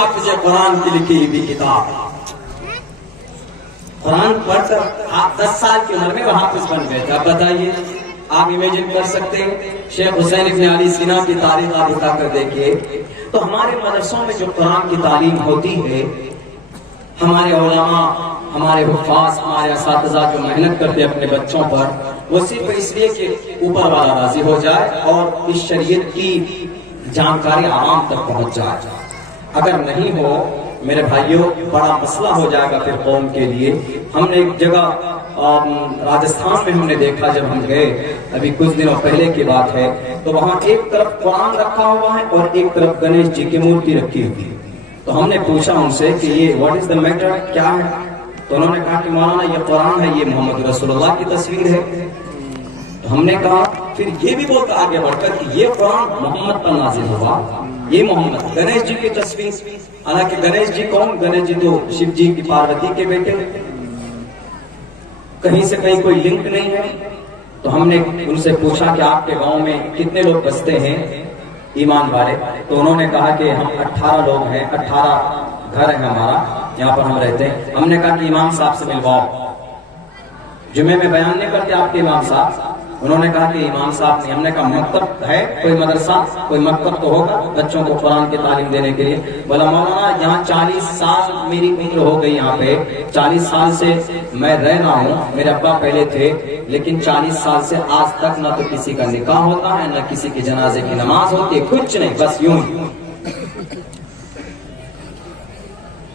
حافظ قرآن کی لکھی ہوئی کتاب. قرآن پڑھ کر آپ 10 سال کی عمر میں وہ حافظ بن گئے تھے. اب بتائیے آپ امیجن کر سکتے ہیں شیخ حسین ابن علی سینا کی تاریخ آپ اٹھا کر دیکھیے تو ہمارے مدرسوں میں جو قرآن کی تعلیم ہوتی ہے ہمارے علماء ہمارے حفاظ ہمارے اساتذہ جو محنت کرتے اپنے بچوں پر وہ صرف اس لیے کہ اوپر والا راضی ہو جائے اور اس شریعت کی جانکاری عوام تک پہنچ جائے. اگر نہیں ہو میرے بھائیوں بڑا مسئلہ ہو جائے گا پھر قوم کے لیے. ہم نے ایک جگہ راجستھان میں ہم نے دیکھا جب ہم گئے ابھی کچھ دنوں پہلے کی بات ہے تو وہاں ایک طرف قرآن رکھا ہوا ہے اور ایک طرف گنیش جی کی مورتی رکھی ہوئی. تو ہم نے پوچھا ان سے کہ یہ واٹ از دا میٹر کیا ہے تو انہوں نے کہا کہ مولانا یہ قرآن ہے یہ محمد رسول اللہ کی تصویر ہے. تو ہم نے کہا پھر یہ بھی بہت آگے بڑھ کر کہ یہ قرآن محمد پر نازل ہوا یہ محمد گنیش جی کی تصویر. حالانکہ گنیش جی کون؟ گنیش جی تو شیو جی کی پاروتی کے بیٹے کہیں سے کہیں کوئی لنک نہیں ہے. تو ہم نے ان سے پوچھا کہ آپ کے گاؤں میں کتنے لوگ بستے ہیں ایمان والے؟ تو انہوں نے کہا کہ ہم 18 لوگ ہیں 18 گھر ہے ہمارا یہاں پر ہم رہتے ہیں. ہم نے کہا کہ امام صاحب سے ملواؤ جمعے میں بیان نہیں کرتے آپ کے امام صاحب؟ انہوں نے کہا کہ امام صاحب نہیں. ہم نے کہا مکتب ہے کوئی مدرسہ کوئی مکتب تو ہوگا بچوں کو قرآن کی تعلیم دینے کے لیے؟ بولا مولانا یہاں 40 سال میری عمر ہو گئی یہاں پہ 40 سال سے میں رہ رہا ہوں. میرے ابا پہلے تھے لیکن 40 سال سے آج تک نہ تو کسی کا نکاح ہوتا ہے نہ کسی کے جنازے کی نماز ہوتی ہے کچھ نہیں بس یوں ہی.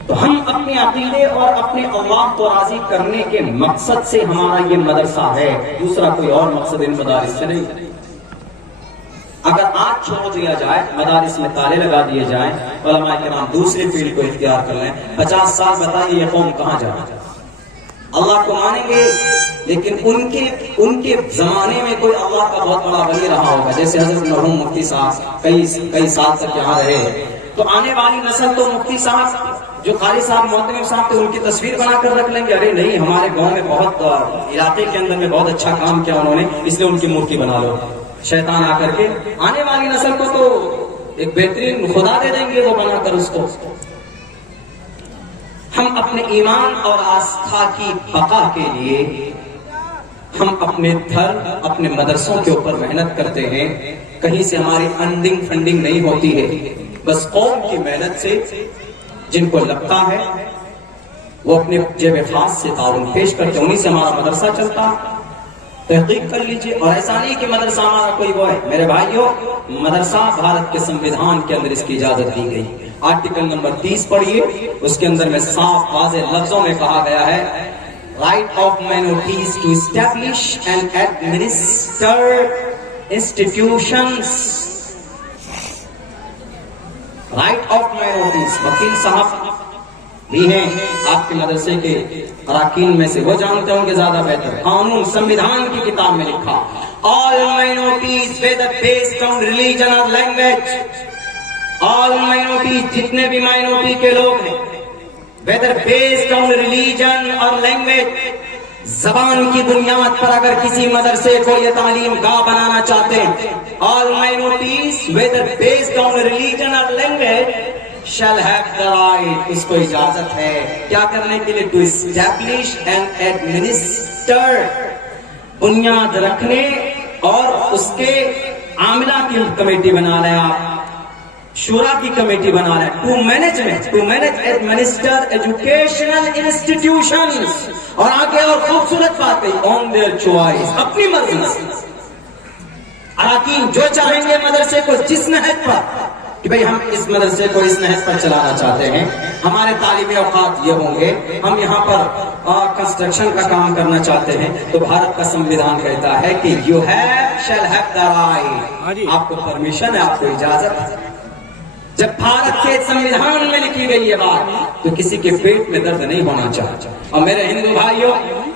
تو ہم اپنے عقیدے اور اپنے اللہ کو راضی کرنے کے مقصد سے ہمارا یہ مدرسہ ہے دوسرا کوئی اور مقصد ان مدارس سے نہیں. اگر آج چھوڑ دیا جائے مدارس میں تالے لگا دیے جائیں علماء کرام دوسری فیلڈ کو اختیار کر لیں 50 سال بتائیے یہ قوم کہاں جائے؟ اللہ کو مانیں گے لیکن ان کے زمانے میں کوئی اللہ کا بہت بڑا ولی رہا ہوگا جیسے حضرت مرحوم مفتی صاحب کئی سال تک یہاں رہے. تو آنے والی نسل تو مفتی صاحب جو قاری صاحب محتمم صاحب تھے ان کی تصویر بنا کر رکھ لیں گے ارے نہیں ہمارے گاؤں میں بہت علاقے کے اندر میں بہت اچھا کام کیا انہوں نے اس لیے ان کی مورتی بنا لو. شیطان آ کر کے آنے والی نسل کو تو ایک بہترین خدا دے دیں گے وہ بنا کر اس کو. ہم اپنے ایمان اور آستھا کی بقا کے لیے ہم اپنے دھر اپنے مدرسوں کے اوپر محنت کرتے ہیں. کہیں سے ہماری فنڈنگ نہیں ہوتی ہے بس قوم کی محنت سے جن کو لگتا ہے وہ اپنے جیب خاص سے تعاون پیش کرتے انہیں سے ہمارا مدرسہ چلتا. تحقیق کر لیجئے اور ایسا نہیں کہ مدرسہ ہمارا کوئی وہ ہے. میرے بھائیوں مدرسہ بھارت کے سنویدھان کے اندر اس کی اجازت دی گئی. آرٹیکل نمبر 30 پڑھیے اس کے اندر میں صاف واضح لفظوں میں کہا گیا ہے right of minorities to establish and administer institutions. Right of minorities وکیل صاحب بھی ہیں آپ کے مدرسے کے اراکین میں سے وہ جانتے ہوں گے زیادہ بہتر. قانون سنویدھان کی کتاب میں لکھا all minorities whether based on religion or language. all minorities جتنے بھی مائنورٹی کے لوگ ہیں whether based on religion or language زبان کی بنیاد پر اگر کسی مدرسے کو یہ تعلیم گاہ بنانا چاہتے ہیں all minorities whether based on religion or language shall have the right اس کو اجازت ہے کیا کرنے کے لیے to establish and administer بنیاد رکھنے اور اس کے عاملہ کی کمیٹی بنا لیا شورا کی کمیٹی بنا رہے to manage administer educational institutions اور آگے اور خوبصورت بات ہے آن دیئر چوائس اپنی مرضی سے اراکین جو چاہیں گے مدرسے کو جس نہج پر کہ بھئی ہم اس مدرسے کو اس نہج پر چلانا چاہتے ہیں ہمارے تعلیمی اوقات یہ ہوں گے ہم یہاں پر کنسٹرکشن کا کام کرنا چاہتے ہیں تو بھارت کا سنویدھان کہتا ہے کہ you shall have the right آپ کو پرمیشن ہے آپ کو اجازت ہے. جب بھارت کے سنویدھان میں لکھی گئی یہ بات تو کسی کے پیٹ میں درد نہیں ہونا چاہتا. اور میرے ہندو بھائیوں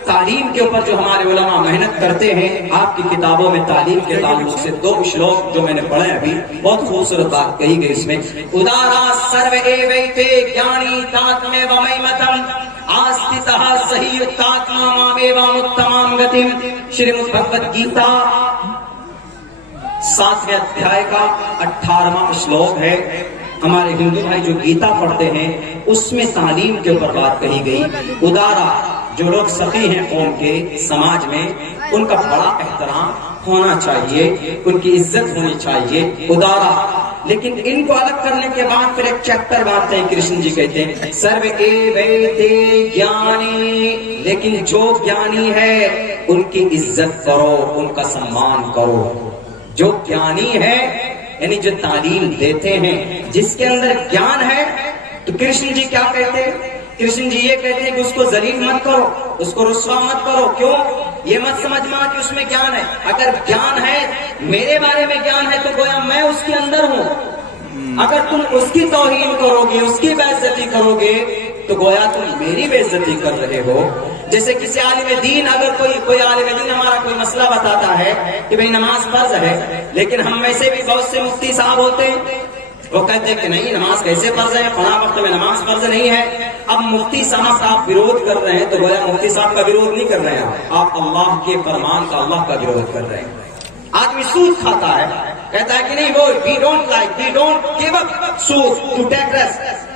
تعلیم کے اوپر جو ہمارے علماء محنت کرتے ہیں آپ کی کتابوں میں تعلیم کے تعلق سے 2 شلوک جو میں نے پڑھے ابھی بہت خوبصورت بات کہی گئی اس میں ادارا سرو ایویتے گیانی تاتمے ومیمتم آستتہ صحیح تاتما مامیوام اتمام گتیم شریمد بھگوت گیتا 7ویں ادھیائے کا 18واں شلوک ہے ہمارے ہندو بھائی جو گیتا پڑھتے ہیں اس میں تعلیم کے اوپر بات کہی گئی. ادارا جو لوگ سخی ہیں قوم کے سماج میں ان کا بڑا احترام ہونا چاہیے, ان کی عزت ہونی چاہیے. ادارا لیکن ان کو الگ کرنے کے بعد پھر ایک چیپٹر بات ہے. کرشن جی کہتے ہیں سرو ایویتے جنانی, لیکن جو جانی ہے ان کی عزت کرو, ان کا سمان کرو. جو جانی ہے یعنی جو تعلیم دیتے ہیں, جس کے اندر جان ہے. تو کرشن جی کیا کہتے ہیں؟ کرشن جی یہ کہتے ہیں کہ اس کو ذلیل مت کرو, اس کو رسوا مت کرو. کیوں؟ یہ مت سمجھنا کہ اس میں جان ہے. اگر جان ہے, میرے بارے میں جان ہے, تو گویا میں اس کے اندر ہوں. اگر تم اس کی توہین کرو گے, اس کی بے عزتی کرو گے, تو گویا تم میری بے عزتی کر رہے ہو. جیسے کسی عالم دین, اگر کوئی عالم دین ہمارا کوئی مسئلہ بتاتا ہے کہ بھئی نماز فرض ہے, لیکن ہم میں سے بھی بہت سے مفتی صاحب ہوتے ہیں وہ کہتے ہیں کہ نہیں نماز کیسے فرض ہے, فلاں وقت میں نماز فرض نہیں ہے. اب مفتی صاحب کا آپ ویرودھ کر رہے ہیں تو گویا مفتی صاحب کا ویرودھ نہیں کر رہے ہیں, آپ اللہ کے فرمان کا, اللہ کا ویرودھ کر رہے ہیں. آدمی سود کھاتا ہے, کہتا ہے کہ نہیں وہ we don't like, we don't give up سود ٹو ٹیک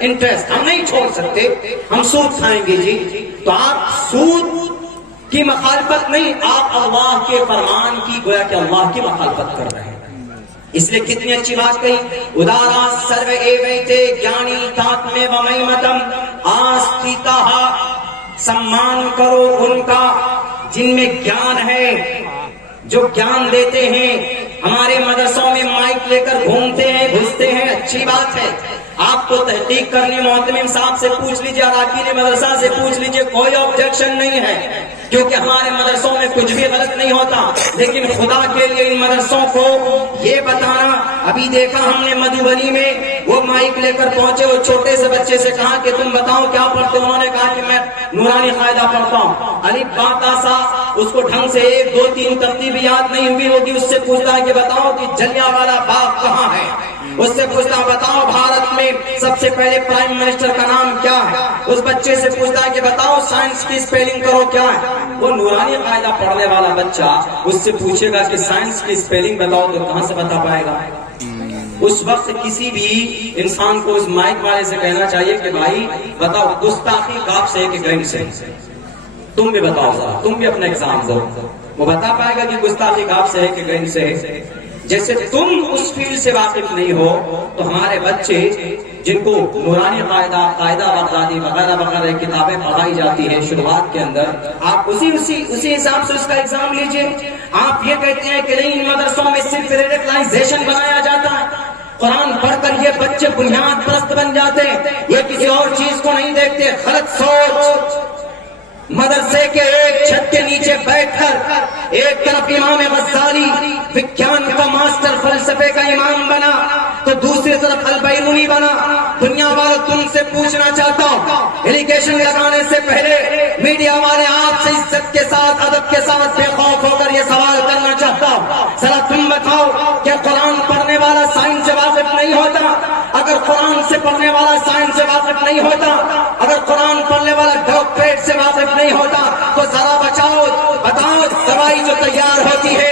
انٹرسٹ, ہم نہیں چھوڑ سکتے, ہم سود کھائیں گے. جی تو آپ سود کی مخالفت نہیں, آپ اللہ کے فرمان کی گویا کہ اللہ کی مخالفت کر رہے ہیں. اس لیے کتنی اچھی بات کہی, ادارا سرو ایویتے جانی تاتمے ومیمتم آستیتاہ, سمان کرو ان کا جن میں جان ہے, جو جان دیتے ہیں. ہمارے مدرسوں میں مائک لے کر گھومتے ہیں, گھستے ہیں, اچھی بات ہے. آپ کو تحقیق کرنی معتمم صاحب سے پوچھ لیجیے, اراکین مدرسہ سے پوچھ لیجیے, کوئی آبجیکشن نہیں ہے, کیونکہ ہمارے مدرسوں میں کچھ بھی غلط نہیں ہوتا. لیکن خدا کے لیے ان مدرسوں کو یہ بتانا, ابھی دیکھا ہم نے مدھوبنی میں وہ مائک لے کر پہنچے, وہ چھوٹے سے بچے سے کہا کہ تم بتاؤ کیا پڑھتے ہو, انہوں نے کہا کہ میں نورانی قاعدہ پڑھتا ہوں. الف با تا سا, اس کو ڈھنگ سے 1 2 3 ترتیب یاد نہیں ہوئی ہوگی. اس سے پوچھتا ہے کہ بتاؤ کہ جلیانوالہ باغ کہاں ہے, اس سے پوچھتا بتاؤ بھارت میں سب سے پہلے پرائم منسٹر کا نام کیا ہے, اس بچے سے پوچھتا ہے کہ بتاؤ سائنس کی اسپیلنگ کرو کیا ہے. وہ نورانی قاعدہ پڑھنے والا بچہ اس سے پوچھے گا کہ سائنس کی اسپیلنگ بتاؤ, تو کہاں سے بتا پائے گا. اس وقت کسی بھی انسان کو اس مائک والے سے کہنا چاہیے کہ بھائی بتاؤ گستاخی کاف سے کہ گرین سے, تم بھی بتاؤ ذرا, تم بھی اپنا ایگزام دو. وہ بتا پائے گا کہ گستاخی کاف سے ہے کہ گرین سے ہے. جیسے تم اس فیلڈ سے واقف نہیں ہو, تو ہمارے بچے جن کو نورانی قاعدہ بغدادی وغیرہ وغیرہ کتابیں پڑھائی جاتی ہیں شروعات کے اندر, آپ اسی حساب سے اس کا ایگزام لیجئے. آپ یہ کہتے ہیں کہ نہیں ان مدرسوں میں صرف ریڈیکلائزیشن بنایا جاتا ہے, قرآن پڑھ کر یہ بچے بنیاد پرست بن جاتے ہیں, یہ کسی اور چیز کو نہیں دیکھتے. غلط سوچ. مدرسے کے ایک چھت کے نیچے بیٹھ کر ایک طرف امام غزالی وگیان کا ماسٹر, فلسفے کا امام بنا, تو دوسری طرف البیرونی بنا. دنیا والوں تم سے پوچھنا چاہتا ہوں, الیگیشن لگانے سے پہلے میڈیا والے آپ سے عزت کے ساتھ, ادب کے ساتھ, بے خوف ہو کر یہ سوال کرنا چاہتا ہوں, ذرا تم بتاؤ کہ قرآن پڑھنے والا سائنس سے واقف نہیں ہوتا؟ اگر قرآن سے پڑھنے والا سائنس سے واقف نہیں ہوتا, اگر قرآن پڑھنے والا ڈاکٹریٹ سے واقف نہیں ہوتا, تو ذرا بتاؤ دوائی جو تیار ہوتی ہے,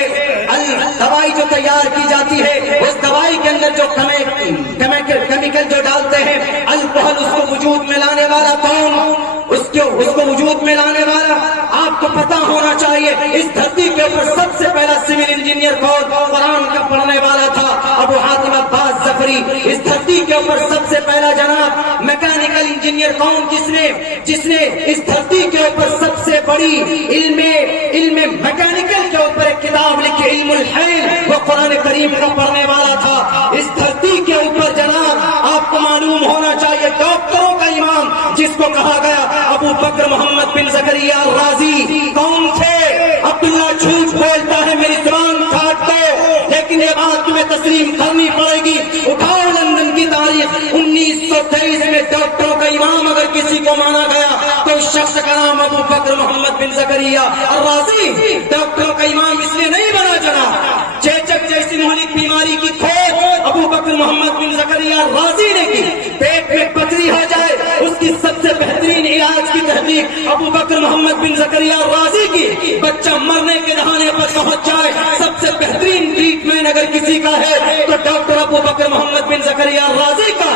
دوائی جو تیار کی جاتی ہے, اس دوائی کے اندر جو کیمیکل جو ڈالتے ہیں, الکحل, اس کو وجود میں لانے والا کون, اس کو وجود میں لانے والا آپ کو پتا ہونا چاہیے. اس دھرتی کے اوپر سب سے پہلا سول انجینئر کون, قرآن کا پڑھنے والا تھا, ابو حاتم عباس ظفری. اس دھرتی کے اوپر سب سے پہلا جناب میکینیکل انجینئر کون, جس نے اس دھرتی کے اوپر سب سے بڑی علم میکینیکل کے اوپر ایک کتاب لکھی, علم الحیل, وہ قرآن کریم کا پڑھنے والا تھا. اس دھرتی کے اوپر جناب آپ کو معلوم ہونا چاہیے ڈاکٹروں کا امام جس کو کہا گیا ابو بکر محمد بن زکریا رازی کون تھے؟ عبداللہ جھوٹ بولتا ہے, میری زبان کاٹ دو, لیکن یہ بات تمہیں تسلیم کرنی پڑے گی. اٹھاؤ لندن کی تاریخ, 1923 میں ڈاکٹروں کا امام اگر کسی کو مانا گیا تو اس شخص کا نام ابو بکر محمد بن زکریا الرازی. ڈاکٹروں کا امام اس لیے نہیں بنا جناب, چیچک جیسی مہلک بیماری کی کھوج ابو بکر محمد بن زکریا الرازی نے کی. پیٹ میں پتھری ہو جائے اس کی سب سے بہترین علاج کی تحقیق ابو بکر محمد بن زکریا الرازی کی. بچہ مرنے کے دہانے پر پہنچ جائے, سب سے بہترین ٹریٹمنٹ اگر کسی کا ہے تو ڈاکٹر ابو بکر محمد بن زکریا الرازی کا.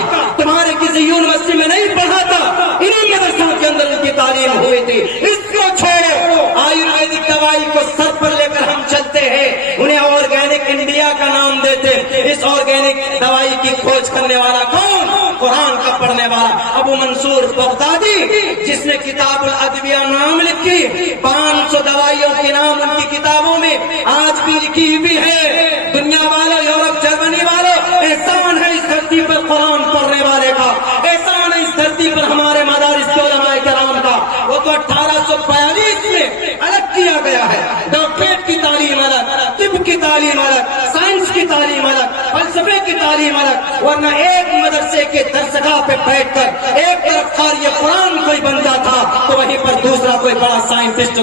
آرگینک دوائی کی کھوج کرنے والا کون؟ قرآن کا پڑھنے والا ابو منصور بغدادی، جس نے کتاب الادویہ نام لکھی، 500 دوائیوں کے نام ان کی کتابوں میں آج بھی لکھی ہوئی ہے۔ دنیا والوں، یورپ جرمنی والوں، احسان ہے اس دھرتی پر قرآن پڑھنے والے کا، احسان ہے اس دھرتی پر ہمارے مدارس کے علماء کرام کا۔ وہ تو 1842 میں الگ کیا گیا ہے، ڈاکٹریٹ کی تعلیم الگ، طب کی تعلیم الگ، سائنس کی تعلیم الگ، فلسفے کی تعلیم الگ، ورنہ ایک مدرسے کے درسگاہ پہ بیٹھ کر ایک طرف قاری قرآن کوئی بنتا تھا تو وہیں پر دوسرا کوئی بڑا سائنٹسٹ،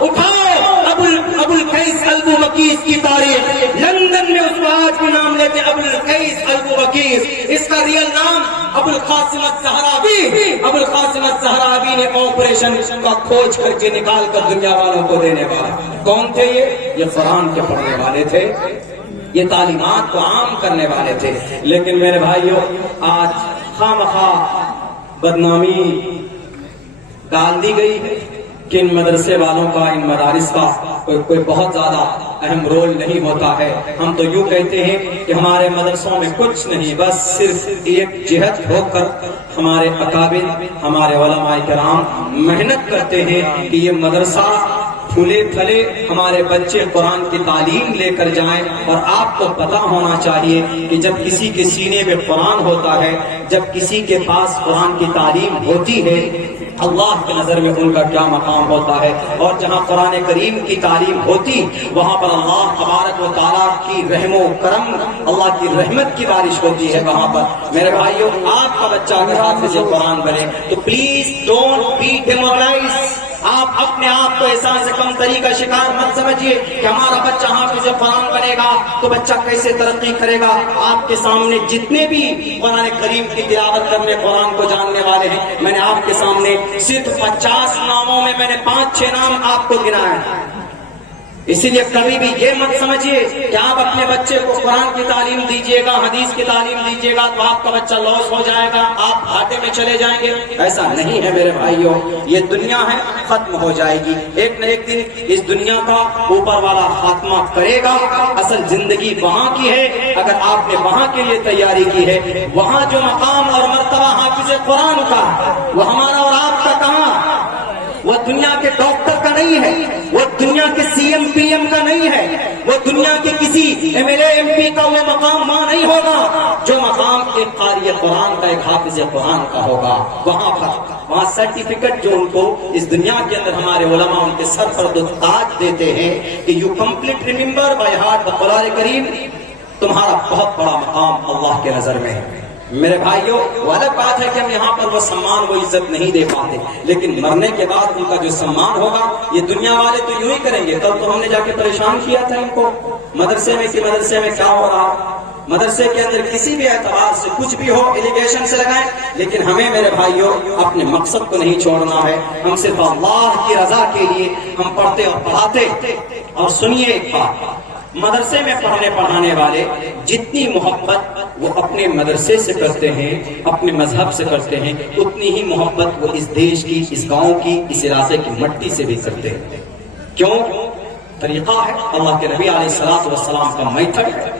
اٹھاؤ ابو القیس البوبکیس کی تاریخ، لندن میں اس کو آج بھی نام لیتے ابو القیس البوبکیس، اس کا ریئل نام ابو القاسم الزہراوی۔ ابو القاسم الزہراوی نے آپریشن کا کھوج کر کے نکال کر دنیا والوں کو دینے والا کون تھے؟ یہ قرآن کے پڑھنے والے تھے، یہ تعلیمات کو عام کرنے والے تھے۔ لیکن میرے بھائیوں، آج خواہ بدنامی ڈال دی گئی ہے کہ ان مدرسے والوں کا، ان مدارس کا کوئی بہت زیادہ اہم رول نہیں ہوتا ہے۔ ہم تو یوں کہتے ہیں کہ ہمارے مدرسوں میں کچھ نہیں، بس صرف ایک جہت ہو کر ہمارے اکابر، ہمارے علماء کرام محنت کرتے ہیں کہ یہ مدرسہ پھولے پھلے، ہمارے بچے قرآن کی تعلیم لے کر جائیں۔ اور آپ کو پتا ہونا چاہیے کہ جب کسی کے سینے میں قرآن ہوتا ہے، جب کسی کے پاس قرآن کی تعلیم ہوتی ہے، اللہ کی نظر میں ان کا کیا مقام ہوتا ہے۔ اور جہاں قرآن کریم کی تعلیم ہوتی، وہاں پر اللہ تبارک و تعالیٰ کی رحم و کرم، اللہ کی رحمت کی بارش ہوتی ہے وہاں پر۔ میرے بھائیوں، آپ کا بچہ اگر حافظ قرآن بنے تو پلیز ڈونٹ بی ڈیمورائز۔ آپ اپنے آپ کو احسان سے کمتری کا شکار مت سمجھیے کہ ہمارا بچہ حافظ قرآن بنے گا تو بچہ کیسے ترقی کرے گا۔ آپ کے سامنے جتنے بھی قرآن کریم کی تلاوت کرنے، قرآن کو جاننے والے ہیں، میں نے آپ کے سامنے صرف 50 ناموں میں میں نے 5-6 نام آپ کو گنائے ہیں۔ اسی لیے کبھی بھی یہ مت سمجھیے کہ آپ اپنے بچے کو قرآن کی تعلیم دیجیے گا، حدیث کی تعلیم دیجیے گا تو آپ کا بچہ لاس ہو جائے گا، آپ گھاٹے میں چلے جائیں گے۔ ایسا نہیں ہے میرے بھائیوں، یہ دنیا ہے، ختم ہو جائے گی ایک نہ ایک دن۔ اس دنیا کا اوپر والا خاتمہ کرے گا۔ اصل زندگی وہاں کی ہے، اگر آپ نے وہاں کے لیے تیاری کی ہے، وہاں جو مقام اور مرتبہ حافظ قرآن کا، وہ ہمارا اور آپ کا کہاں؟ وہ دنیا کے ڈاکٹر کا نہیں ہے، وہ دنیا کے سی ایم پی ایم کا نہیں ہے، وہ دنیا کے کسی M L A M P کا وہ مقام وہاں نہیں ہوگا۔ جو مقام ایک قاری قرآن کا، ایک حافظ قرآن کا ہوگا، وہاں پر وہاں سرٹیفکیٹ جو ان کو اس دنیا کے اندر ہمارے علماء ان کے سر پر تاج دیتے ہیں کہ you complete remember by heart the Quran کریم، تمہارا بہت بڑا مقام اللہ کے نظر میں ہے۔ میرے بھائیوں، وہ الگ بات ہے کہ ہم یہاں پر وہ سمان، وہ عزت نہیں دے پاتے، لیکن مرنے کے بعد ان کا جو سمان ہوگا، یہ دنیا والے تو یوں ہی کریں گے۔ کل تو ہم نے جا کے پریشان کیا تھا ان کو مدرسے میں کہ مدرسے میں کیا ہو رہا، مدرسے کے اندر کسی بھی اعتبار سے کچھ بھی ہو ایلیگیشن سے لگائیں، لیکن ہمیں میرے بھائیوں اپنے مقصد کو نہیں چھوڑنا ہے۔ ہم صرف اللہ کی رضا کے لیے ہم پڑھتے اور پڑھاتے۔ اور سنیے ایک بات، مدرسے میں پڑھنے پڑھانے والے جتنی محبت وہ اپنے مدرسے سے کرتے ہیں، اپنے مذہب سے کرتے ہیں، اتنی ہی محبت وہ اس دیش کی، اس گاؤں کی، اس علاقے کی مٹی سے بھی کرتے ہیں۔ کیوں؟ طریقہ ہے، اللہ کے نبی علیہ الصلوۃ والسلام کا میتھڈ ہے۔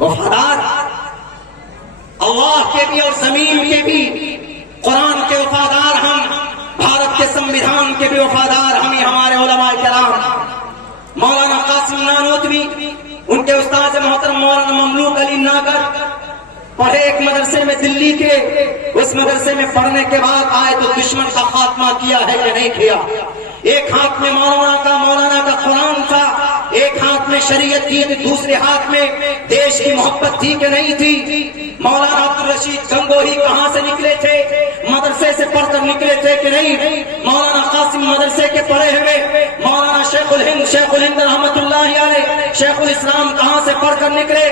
وفادار، اللہ کے بھی اور زمین کے بھی، قرآن کے وفادار ہم، بھارت کے سمویدھان کے بھی وفادار ہم ہی، ہمارے علماء کرام۔ مولانا قاسم نانوتوی، ان کے استاد محترم مولانا مملوک علی ناگر پڑھے ایک مدرسے میں دلی کے، اس مدرسے میں پڑھنے کے بعد آئے تو دشمن کا خاتمہ کیا ہے کہ نہیں کیا؟ ایک ہاتھ میں مولانا کا قرآن تھا، ایک ہاتھ میں شریعت کی، دوسرے ہاتھ میں دیش کی محبت تھی کہ نہیں تھی؟ مولانا عبدالرشید گنگوہی کہاں سے نکلے تھے؟ مدرسے سے پڑھ کر نکلے تھے کہ نہیں؟ مولانا قاسم مدرسے کے پڑھے ہوئے، مولانا شیخ الہند رحمت اللہ علیہ، شیخ الاسلام کہاں سے پڑھ کر نکلے؟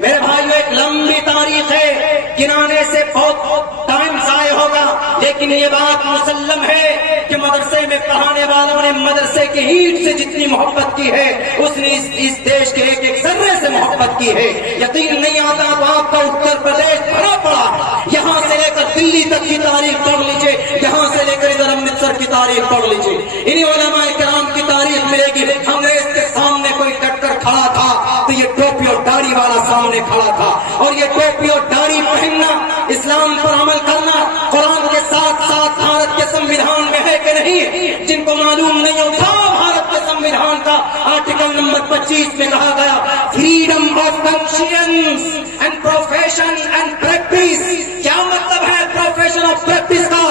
میرے بھائیو، ایک لمبی تاریخ ہے، گنانے سے بہت ٹائم ضائع ہوگا، لیکن یہ بات مسلم ہے کہ مدرسے میں پڑھانے والوں نے مدرسے کے اینٹ سے جتنی محبت کی ہے، اس نے اس دیش کے ایک ایک ذرے سے محبت کی ہے۔ یقین نہیں آتا تو آپ کا اتر پردیش بھرا پڑا، یہاں سے لے کر دلی تک کی تاریخ پڑھ لیجئے، یہاں سے لے کر ادھر امرتسر کی تاریخ پڑھ لیجئے، انہی علماء کرام کی تاریخ ملے گی۔ انگریز کے سامنے کوئی ڈٹ کر کھڑا تھا تو یہ ٹوپی اور داڑھی والا سامنے کھڑا تھا، اور یہ ٹوپی اور داڑھی پہننا، اسلام پر عمل کرنا قرآن کے ساتھ ساتھ بھارت کے سنویدھان میں ہے کہ نہیں؟ جن کو معلوم نہیں ہوتا، بھارت کے سنویدھان کا آرٹیکل نمبر 25 میں کہا گیا freedom of conscience and profession and practice. کیا مطلب ہے پروفیشن اور پریکٹس کا؟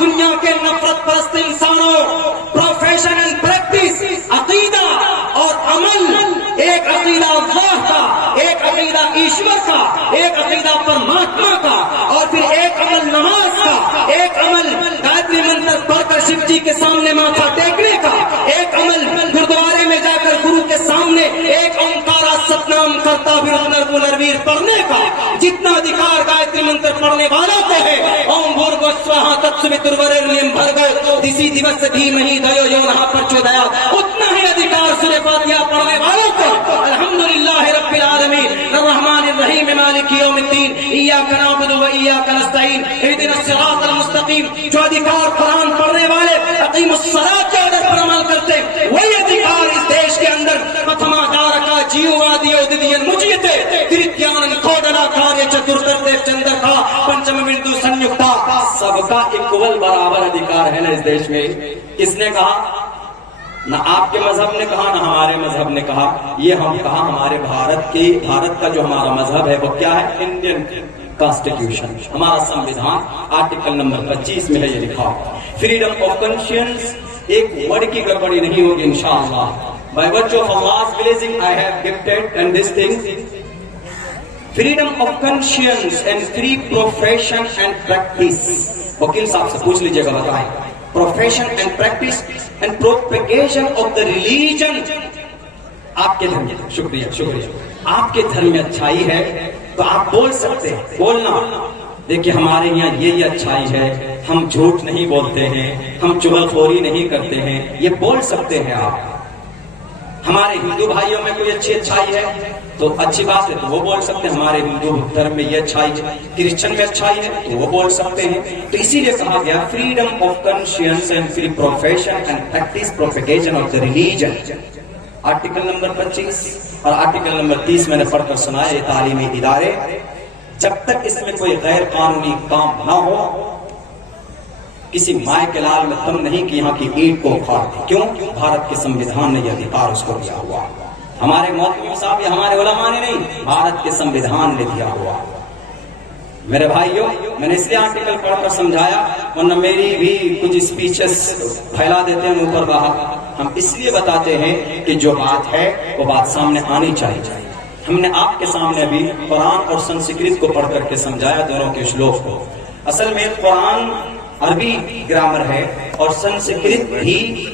دنیا کے نفرت پرست انسانوں، پروفیشن اینڈ پریکٹس، عقیدہ اور عمل، ایک عقیدہ اللہ کا، ایک عقیدہ ایشور کا، ایک عقیدہ پرماتما کا، اور پھر ایک عمل نماز کا، ایک عمل گایتری منتر پڑھ کر شیو جی کے سامنے ماتھا ٹیکنے کا، ایک عمل گردوارے میں جا کر گرو کے سامنے ایک اومکارا ستنام کرتا پنرویر پڑھنے کا۔ جتنا ادھیکار گایتری منتر پڑھنے والوں کو ہے، اوم بھورگو سواہا تتسویتروریرنیم بھرگو دسی دیوس دھیمہی دھیو یو نہ پرچودیات، اتنا ہی ادھیکار سورہ فاتحہ پڑھنے والوں کو۔ الحمدللہ رب العالمین الرحمن الرحیم مالک یوم الدین ایاک نعبد و ایاک نستعین اہدنا الصراط المستقیم۔ جو ادھیکار قرآن پڑھنے والے اقیم الصلاۃ کے آرڈر پر عمل کرتے، وہی ادھیکار اس دیش کے اندر پتھما دارکا جیووادیو ددین مجیتے ترتیانن کوڈلا کاریہ چترتر چندر کا پنچم بندو سنیکتا، سب کا اکول برابر ادھیکار ہے نا اس دیش میں۔ کس نے کہا؟ نہ آپ کے مذہب نے کہا، نہ ہمارے مذہب نے کہا، یہ ہم کہا ہمارے بھارت کا جو ہمارا مذہب ہے وہ کیا ہے؟ انڈین کانسٹیٹیوشن، ہمارا سنویدھان آرٹیکل نمبر 25 میں ہے یہ لکھا فریڈم آف کنشینس۔ ایک ورڈ کی گڑبڑی نہیں ہوگی انشاءاللہ۔ By virtue of Allah's blessing I have gifted and this thing freedom of conscience and free profession and practice۔ وکیل صاحب سے پوچھ لیجئے گا، بتائیں profession and practice and propagation of the religion۔ آپ کے دھرم میں، شکریہ، آپ کے دھرم میں اچھائی ہے تو آپ بول سکتے ہیں، بولنا۔ دیکھیں ہمارے یہاں یہ اچھائی ہے، ہم جھوٹ نہیں بولتے ہیں، ہم چغل خوری نہیں کرتے ہیں، یہ بول سکتے ہیں آپ۔ ہمارے ہندو بھائیوں میں کوئی اچھائی ہے تو اچھی بات ہے تو وہ بول سکتے ہیں، ہمارے ہندو دھرم میں یہ اچھائی ہے، کرسچن میں اچھائی ہے تو وہ بول سکتے ہیں۔ تو اسی لیے کہا گیا freedom of conscience and free profession and practice propagation of the religion, article number 25 اور آرٹیکل نمبر 30 میں نے پڑھ کر سنایا۔ یہ تعلیمی ادارے جب تک اس میں کوئی غیر قانونی کام نہ ہو، کسی مائع کے لال میں دم نہیں کہ یہاں کی اینٹ کو اکھاڑ دے۔ کیوں؟ بھارت کے سنویدھان نے یہ ادھیکار اس کو دیا ہوا، ہمارے مولوی صاحب یا ہمارے علماء نے نہیں، بھارت کے سنویدھان نے دیا ہوا۔ میرے بھائیوں، میں نے اس لیے آرٹیکل پڑھ کر سمجھایا، ورنہ میری بھی کچھ اسپیچز پھیلا دیتے ہیں اوپر باہر۔ ہم اس لیے بتاتے ہیں کہ جو بات ہے وہ بات سامنے آنی چاہیے۔ ہم نے آپ کے سامنے ابھی قرآن اور سنسکرت کو پڑھ کر کے سمجھایا، دونوں کے شلوک کو۔ اصل میں قرآن عربی گرامر ہے اور سنسکرت بھی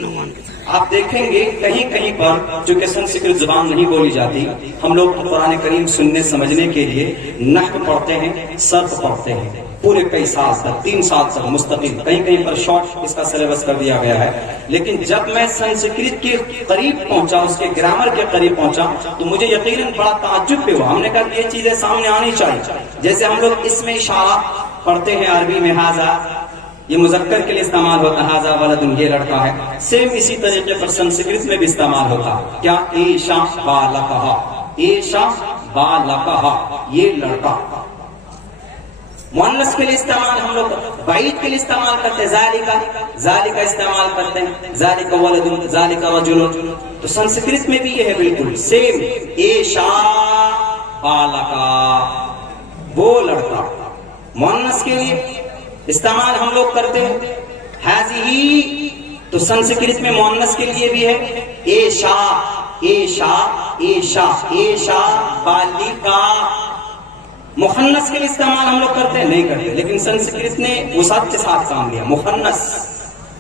آپ دیکھیں گے کہیں کہیں پر، چونکہ سنسکرت زبان نہیں بولی جاتی، ہم لوگ قرآن کریم سننے سمجھنے کے لیے نحو پڑھتے ہیں، صرف پڑھتے ہیں، پورے کئی سال تک، 3 سال تک مستقل، کہیں کہیں پر شارٹ اس کا سلیبس کر دیا گیا ہے۔ لیکن جب میں سنسکرت کے قریب پہنچا، اس کے گرامر کے قریب پہنچا، تو مجھے یقیناً بڑا تعجب بھی ہوا۔ ہم نے کہا کہ یہ چیزیں سامنے آنی چاہیے۔ جیسے ہم لوگ اس میں اشارہ پڑھتے ہیں عربی میں، ہاذا یہ مذکر کے لیے استعمال ہوتا ہے، ہاذا ولدن یہ لڑکا ہے، سیم اسی طریقے پر سنسکرت میں بھی استعمال ہوتا ہے۔ کیا؟ ایشا بالکہ، ایشا بالکہ، یہ لڑکا۔ مؤنث کے لیے استعمال ہم لوگ بعید کے لیے استعمال کرتے ہیں، ذالکہ استعمال کرتے ہیں، ذالکہ ولد، ذالکہ رجل۔ تو سنسکرت میں بھی یہ ہے بالکل سیم، ایشا بالکہ، وہ لڑکا۔ مؤنث کے لیے استعمال ہم لوگ کرتے ہیں ہذہ، تو سنسکرت میں مؤنث کے لیے بھی ہے ایشا، ایشا، ایشا، ایشا بالیکا۔ مخنث کے لیے استعمال ہم لوگ کرتے ہیں؟ نہیں کرتے، لیکن سنسکرت نے وسعت کے ساتھ کام لیا۔ مخنث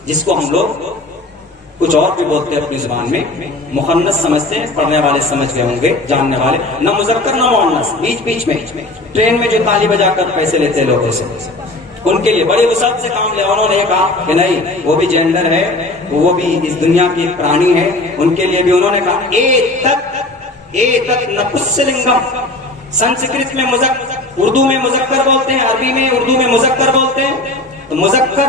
جس کو ہم لوگ کچھ اور بھی بولتے ہیں اپنی زبان میں، مخنث سمجھتے ہیں، پڑھنے والے سمجھ گئے ہوں گے، جاننے والے۔ نہ مذکر نہ مؤنث، بیچ میں ٹرین میں جو تالی بجا کر پیسے لیتے ہیں لوگوں سے، ان کے لیے بڑی وسعت سے کام لیا۔ انہوں نے کہا کہ نہیں، وہ بھی جینڈر ہے، وہ بھی اس دنیا کی ایک پرانی ہے، ان کے لیے بھی انہوں نے کہا ایتت نپسلنگم۔ سنسکرت میں مذکر، اردو میں مذکر بولتے ہیں، عربی میں اردو میں مذکر بولتے ہیں۔ تو مذکر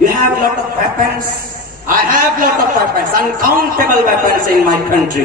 you have lot of weapons, I have lot of weapons, uncountable weapons in my country.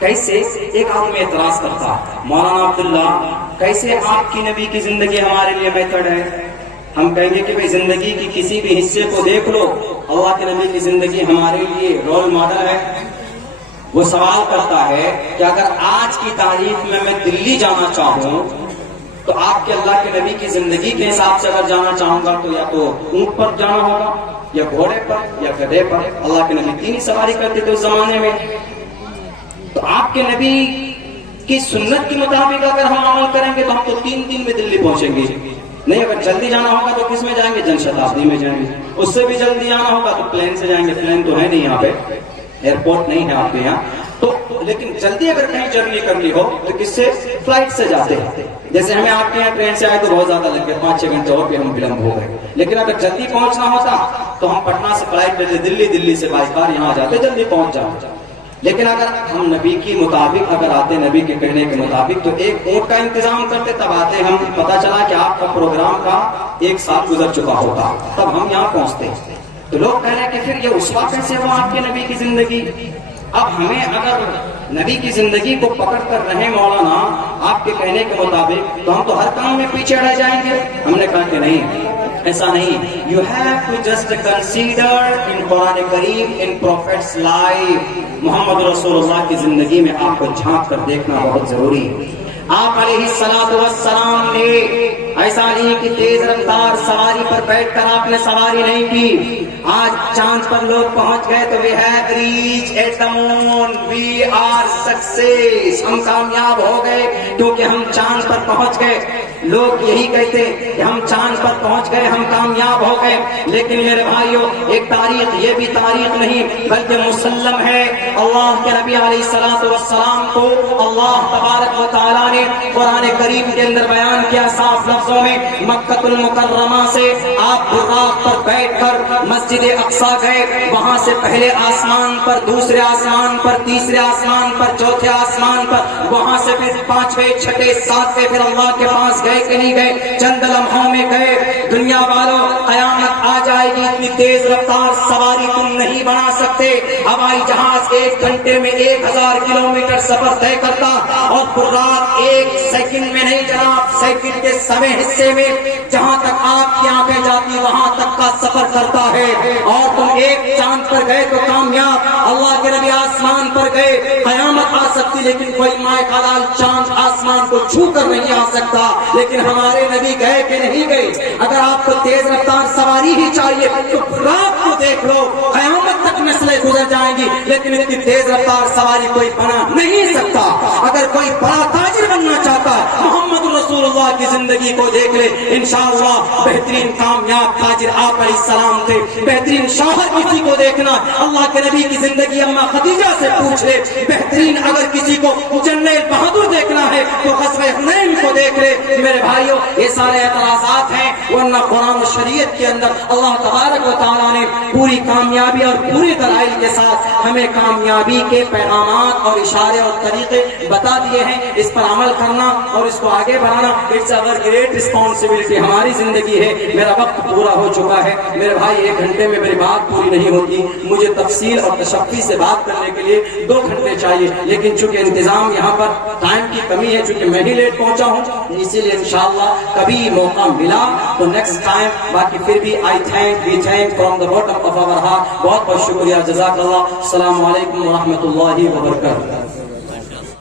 کیسے؟ ایک آدمی اعتراض کرتا، مولانا عبداللہ کیسے آپ کی نبی کی زندگی ہمارے لیے میتھڈ ہے؟ ہم کہیں گے کہ بھئی زندگی کی کسی بھی حصے کو دیکھ لو، اللہ کے نبی کی زندگی ہمارے لیے رول ماڈل ہے۔ وہ سوال کرتا ہے کہ اگر آج کی تاریخ میں دلی جانا چاہوں تو آپ کے اللہ کے نبی کی زندگی کے حساب سے اگر جانا چاہوں گا تو یا تو اونٹ پر جانا ہوگا، یا گھوڑے پر، یا گدھے پر۔ اللہ کے نبی 3 ہی سواری کرتے تھے اس زمانے میں۔ تو آپ کے نبی کی سنت کے مطابق اگر ہم عمل کریں گے تو ہم تو 3 دن میں دلی پہنچیں گے۔ نہیں، اگر جلدی جانا ہوگا تو کس میں جائیں گے؟ جن شتابدی میں جائیں گے۔ اس سے بھی جلدی جانا ہوگا تو پلین سے جائیں گے۔ پلین تو ہے نہیں یہاں پہ، ایئرپورٹ نہیں ہے آپ کے یہاں تو، لیکن جلدی اگر کہیں جرنی کرنی ہو تو کس سے؟ فلائٹ سے جاتے ہیں۔ جیسے ہمیں آپ کے یہاں ٹرین سے آئے تو بہت زیادہ لگ گیا، 5-6 گھنٹے اور بھی ہم ولمب ہو گئے، لیکن اگر جلدی پہنچنا ہوتا تو ہم پٹنہ سے فلائٹ لیتے دلی، دلی سے بائی کار یہاں جاتے، جلدی پہنچ جاتے۔ لیکن اگر ہم نبی کی مطابق اگر آتے، نبی کے کہنے کے مطابق، تو ایک اونٹ کا انتظام کرتے، تب آتے ہم، پتا چلا کہ آپ کا پروگرام کا 1 سال گزر چکا ہوتا، تب ہم یہاں پہنچتے۔ تو لوگ کہہ رہے ہیں کہ پھر یہ اس واقعے سے وہ آپ کے نبی کی زندگی۔ اب ہمیں اگر نبی کی زندگی کو پکڑ کر رہے مولانا آپ کے کہنے کے مطابق تو ہم تو ہر کام میں پیچھے رہ جائیں گے۔ ہم نے کہا کہ نہیں، ایسا نہیں۔ You have to just consider in Quran cream in Prophet's life، محمد رسول اللہ کی زندگی میں آپ کو جھانک کر دیکھنا بہت ضروری ہے۔ آپ علیہ السلام نے ایسا نہیں کہ تیز رفتار سواری پر بیٹھ کر آپ نے سواری نہیں کی۔ آج چاند پر لوگ پہنچ گئے تو we have reached at the moon، we are success، ہم کامیاب ہو گئے کیونکہ ہم چاند پر پہنچ گئے۔ لوگ یہی کہتے کہ ہم چاند پر پہنچ گئے، ہم کامیاب ہو گئے، لیکن میرے بھائیوں ایک تاریخ، یہ بھی تاریخ نہیں بلکہ مسلم ہے۔ اللہ کے نبی علیہ السلام کو اللہ تبارک و تعالیٰ نے قرآن کریم کے اندر بیان کیا صاف لفظوں میں، مکہ المکرمہ سے آپ براق پر بیٹھ کر مسجد اقصیٰ گئے، وہاں سے پہلے آسمان پر، دوسرے آسمان پر، تیسرے آسمان پر، چوتھے آسمان پر، وہاں سے پھر 5ویں، 6ٹھے، 7ویں پھر اللہ کے پاس گئے کہ نہیں گئے؟ چند لمحوں میں گئے۔ دنیا والوں قیامت آ جائے گی، اتنی تیز رفتار سواری تم نہیں بنا سکتے۔ ہوائی جہاز 1 گھنٹے میں 1000 کلومیٹر سفر طے کرتا، اور براق 1 سیکنڈ میں نہیں جناب، سیکنڈ کے 100ویں حصے میں جہاں تک آپ کی آنکھیں جاتی وہاں تک کا سفر کرتا ہے۔ اور تم ایک چاند پر گئے تو کامیاب، اللہ کے نبی آسمان پر گئے، قیامت آ سکتی لیکن کوئی مائے حلال چاند آسمان کو چھو کر نہیں آ سکتا، لیکن ہمارے نبی گئے کہ نہیں گئے؟ اگر آپ کو تیز رفتار سواری ہی چاہیے تو براق کو دیکھ لو، قیامت تک نسلیں گزر جائیں گی لیکن اتنی تیز رفتار سواری کوئی بنا نہیں سکتا۔ اگر کوئی بڑا تاجر بننا چاہتا ہے محمد رسول اللہ کی زندگی کو دیکھ لے، انشاءاللہ بہترین کامیاب تاجر آپ علیہ السلام تھے۔ بہترین شوہر کسی کو دیکھنا، اللہ کے نبی کی زندگی اما خدیجہ سے پوچھ لے۔ بہترین اگر کسی کو جنرل بہادر دیکھنا ہے تو غزوہ حنین کو دیکھ لے۔ میرے بھائیوں یہ سارے اعتراضات ہیں، ورنہ قرآن و شریعت کے اندر اللہ تبارک و تعالیٰ نے پوری کامیابی اور پورے دلائل کے ساتھ ہمیں کامیابی کے پیغامات اور اشارے اور طریقے بتا دیے ہیں۔ اس پر عمل کرنا اور اس کو آگے بڑھانا اٹس اور گریٹ رسپانسبلٹی، ہماری زندگی ہے۔ میرا وقت پورا ہو چکا ہے میرے بھائی، 1 گھنٹے میں میری بات پوری نہیں ہوتی، مجھے تفصیل اور تشفی سے بات کرنے کے لیے 2 گھنٹے چاہیے، لیکن چونکہ انتظام یہاں پر ٹائم کی کمی ہے، چونکہ میں ہی لیٹ پہنچا ہوں، اسی لیے انشاءاللہ کبھی موقع ملا تو نیکسٹ ٹائم۔ باقی پھر بھی we thank from the bottom of our heart, بہت بہت شکریہ، جزاک اللہ۔ السلام علیکم ورحمۃ اللہ وبرکاتہ۔